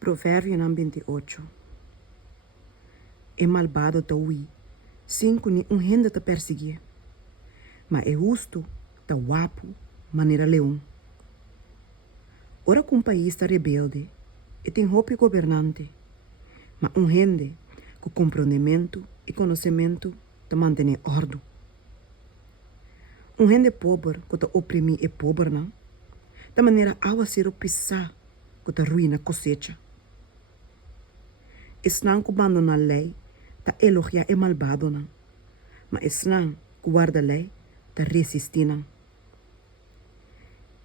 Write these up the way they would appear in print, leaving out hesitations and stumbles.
Provérbio 28. É malvado ta ui, cinco ni gente ta perseguir. Mas é justo ta guapo, maneira leão. Ora que país está rebelde, e tem roupa governante, mas gente com compreendimento e conhecimento ta mantém ordem. Gente pobre que ta oprimir é pobre, não? Da maneira awa ser pisar que ta ruína cosecha. Esnan que abandona a lei, ta elogia é malvado, não? Mas esnan que guarda a lei, ta resistir, não?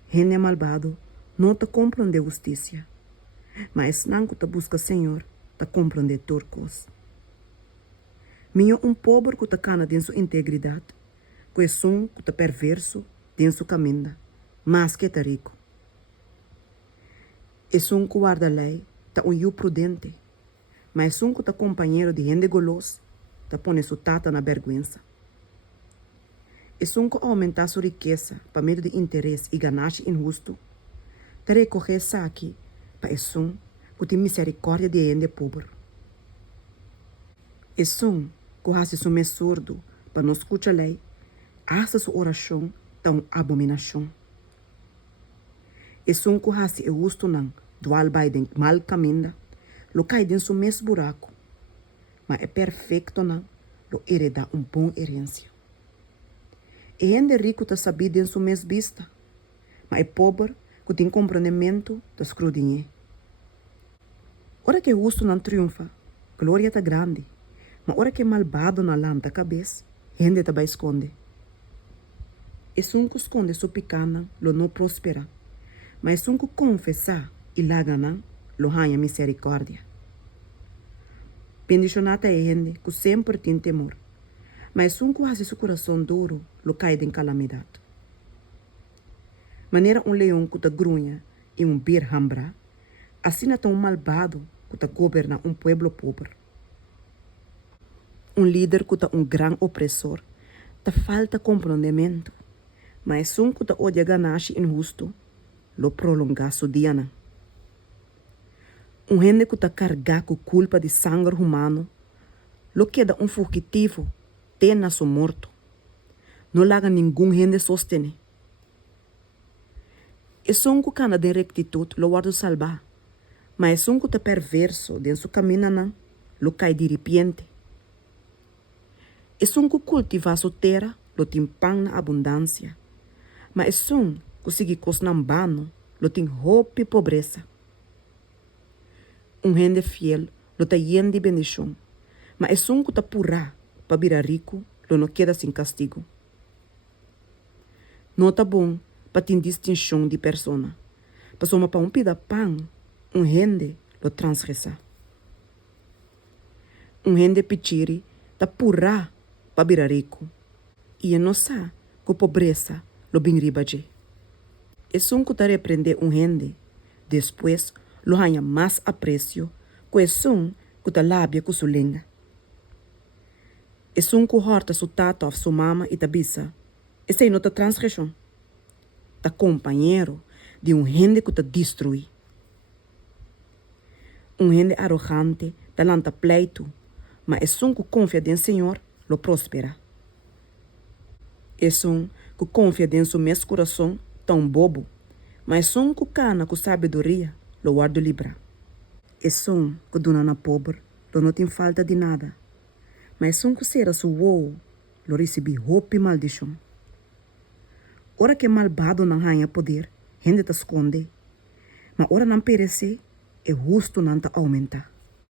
Gente malvado não ta compreende justiça, mas esnan que ta busca Senhor, ta compreende turcos. Minha pobre que ta cana de sua integridade, que é um que ta perverso de sua caminho, mas que ta rico. É um que guarda a lei, ta prudente, mas um que ta companheiro de gente golosa, ta põe sua tata na vergonha. É um que aumenta sua riqueza para meio de interesse e ganância injusto, ta recorrer saque para é um que tem misericórdia de gente pobre. É um que faz seu mês surdo para não escutar a lei, assa sua oração tão abominação. É um que faz o justo não, do albaiden mal caminho, lo cai dentro seu mês buraco, mas é perfeito não, lo hereda bom herência. E gente rico ta sabe dentro seu mês vista, mas é pobre que tem compreendimento da escrudinha. Ora que justo não triunfa, glória ta grande, mas ora que malvado na lanta cabeça, gente ta vai esconde. É um que esconde sua picana, lo não prospera, mas é um que confessa e lagana, lo ganha misericórdia. Bendicionata é gente que sempre tem temor, mas um que faz seu coração duro, lo cai em calamidade. Maneira leão que ta grunha e bir hambra, assim é tão malvado que ta governa pueblo pobre. Líder que ta gran opressor, ta falta compreendimento, mas que ta odia ganância injusto, lo prolonga su dia. Gente que ta carga com culpa de sangue humano, lo queda fugitivo, tena su morto. Não laga nenhum gente sostener. É que cana de rectitude lo guardo salvar, mas que ta perverso de su caminho, lo cai de repente. É que cultiva sua terra, lo tem pão na abundância, mas é que sigue cosnam vano, lo tem roupa e pobreza. Gente fiel, lo ta lleno de bendição, mas é que ta pura para virar rico, lo não queda sem castigo. Não tá bom para ter distinção de persona, para soma para pida pão, gente lo transgressa. Gente pichiri ta pura para virar rico, e não sabe que pobreza lo bem ribaje. É que ta repreende gente, depois lo ganha mais aprecio, que é que ta lábia com sua língua. É que horta sua tata ou sua mama e ta bisa. Esse é nota transgressão. Ta companheiro de gente que ta destrui. Gente arrogante ta lanta pleito, mas é que confia em Senhor, lo prospera. É que confia em seu mesmo coração, tão bobo, mas é que cana com sabedoria, lo guarda livra. É que dona na pobre, lo não tem falta de nada, mas que será seu uou, lo recebi roupa e maldição. Ora que malvado não ganha poder, gente ta esconde, mas ora não perece, é justo não ta aumenta.